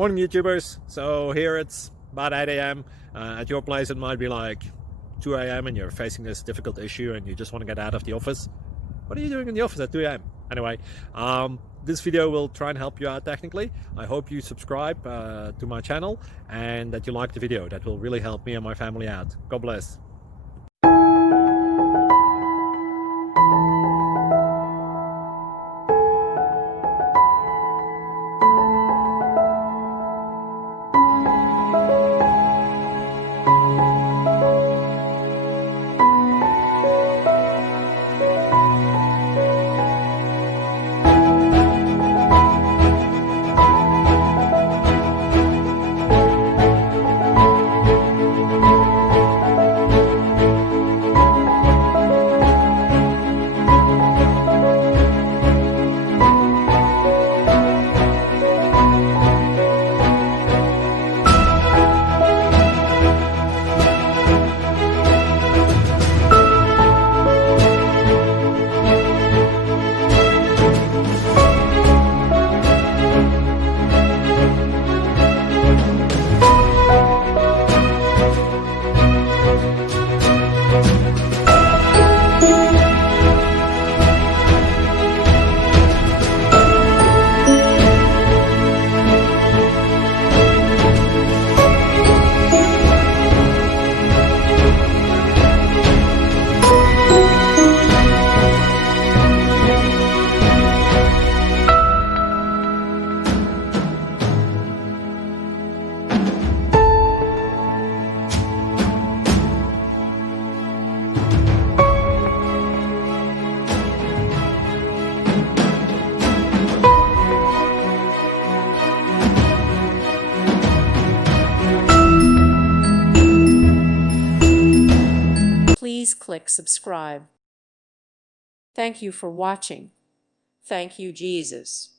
Morning YouTubers. So here it's about 8 a.m. At your place it might be like 2 a.m. and you're facing this difficult issue and you just want to get out of the office. What are you doing in the office at 2 a.m.? Anyway, this video will try and help you out technically. I hope you subscribe to my channel and that you like the video. That will really help me and my family out. God bless. Please click subscribe. Thank you for watching. Thank you, Jesus.